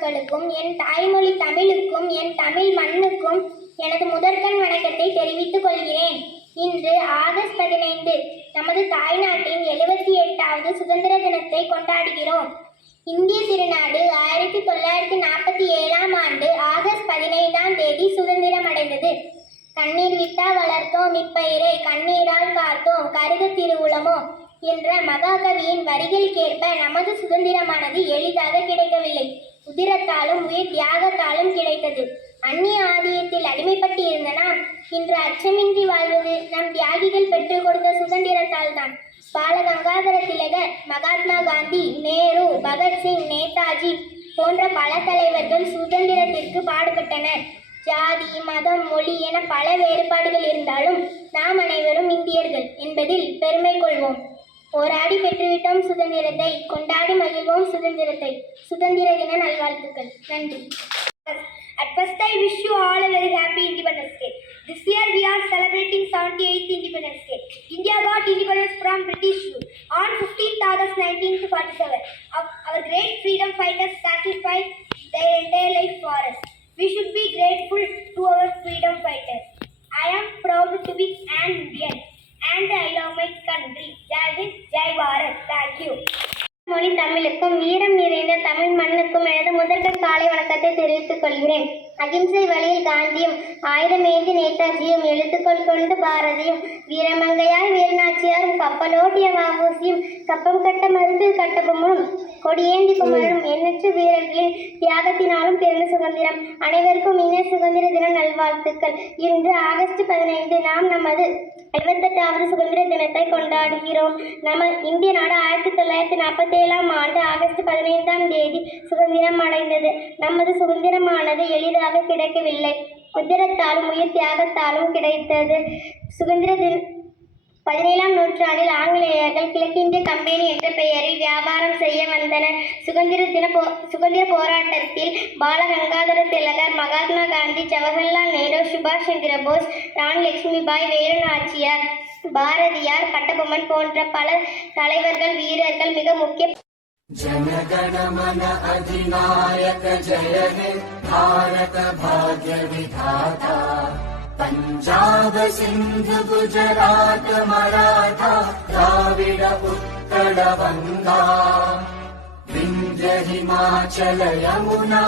மக்களுக்கும் என் தாய்மொழி தமிழுக்கும் என் தமிழ் மண்ணுக்கும் எனது முதற்கண் வணக்கத்தை தெரிவித்துக் கொள்கிறேன். இன்று ஆகஸ்ட் 15 நமது தாய்நாட்டின் 78வது சுதந்திர தினத்தை கொண்டாடுகிறோம். இந்திய திருநாடு 1947ஆம் ஆண்டு ஆகஸ்ட் 15ஆம் தேதி சுதந்திரம் அடைந்தது. கண்ணீர் விட்டா வளர்த்தோம் இப்பயிரை, கண்ணீரால் காத்தோம் கருத திருவுளமோ என்ற மகாகவியின் வரிகளுக்கேற்ப நமது சுதந்திரமானது எளிதாக கிடைக்கவில்லை. உதிரத்தாலும் உயிர் தியாகத்தாலும் கிடைத்தது. அந்நிய ஆதியத்தில் அடிமைப்பட்டு இருந்த நாம் இன்று அச்சமின்றி வாழ்வது நம் தியாகிகள் பெற்றுக் கொடுத்த சுதந்திரத்தால் தான். பாலகங்காதர திலகர், மகாத்மா காந்தி, நேரு, பகத்சிங், நேதாஜி போன்ற பல தலைவர்கள் சுதந்திரத்திற்கு பாடுபட்டனர். ஜாதி, மதம், மொழி என பல வேறுபாடுகள் இருந்தாலும் நாம் அனைவரும் இந்தியர்கள் என்பதில் பெருமை கொள்வோம். போராடி பெற்றுவிட்டோம் சுதந்திரத்தை, கொண்டாடி மகிழ்வோம் சுதந்திரத்தை. சுதந்திர தின நல்வாழ்த்துக்கள். நன்றி. At first, I wish you all a very happy Independence Day. This year we are celebrating 78th Independence Day. India got independence from British rule on 15th August 1947. Our great freedom fighters sacrificed their entire life for us. We should be grateful to our freedom fighters. I am proud to be an Indian and I love my country. Jai Hind, Jai Bharat. Thank you. மொழி தமிழுக்கும் வீரம் நிறைந்த தமிழ் மண்ணுக்கும் எனது முதற்கண் காலை வணக்கத்தை தெரிவித்துக் கொள்கிறேன். அகிம்சை வழியில் காந்தியும், ஆயுதமேந்தி நேதாஜியும், எழுத்துக்கள் கொண்டு பாரதியும், வீரமங்கையாய் வேலுநாச்சியாரும், கப்பலோட்டிய வ.உ.சியும், கப்பம் கட்ட மருந்து கட்டபொம்மனும், கொடியேந்தி குமரனும் எண்ணற்ற வீரர்களின் தியாகத்தினாலும் பிறந்த சுதந்திரம். அனைவருக்கும் இனிய சுதந்திர தின நல்வாழ்த்துக்கள். இன்று ஆகஸ்ட் 15 நாம் நமது 78வது சுதந்திர தினத்தை கொண்டாடுகிறோம். நம்ம இந்திய நாடு 1947ஆம் ஆண்டு ஆகஸ்ட் 15ஆம் தேதி சுதந்திரம் அடைந்தது. நமது சுதந்திரமானது எளிதாக கிடைக்கவில்லை. உதிரத்தாலும் உயிர் தியாகத்தாலும் கிடைத்தது. சுதந்திர தின 17ஆம் நூற்றாண்டில் ஆங்கிலேயர்கள் கிழக்கிந்திய கம்பெனி என்ற பெயரில் வியாபாரம் செய்ய வந்தனர். சுதந்திர போராட்டத்தில் பாலகங்காதர திலகர், மகாத்மா காந்தி, ஜவஹர்லால் நேரு, சுபாஷ் சந்திர போஸ், ராணி லட்சுமிபாய், வேலு நாச்சியார், பாரதியார், கட்டபொம்மன் போன்ற பல தலைவர்கள், வீரர்கள் மிக முக்கிய जनगणमन अधिनायक जय हे भारत भाग्य विधाता पंजाब सिंध गुजरात मराठा द्राविड उत्कल गंगा विंध्य हिमाचल यमुना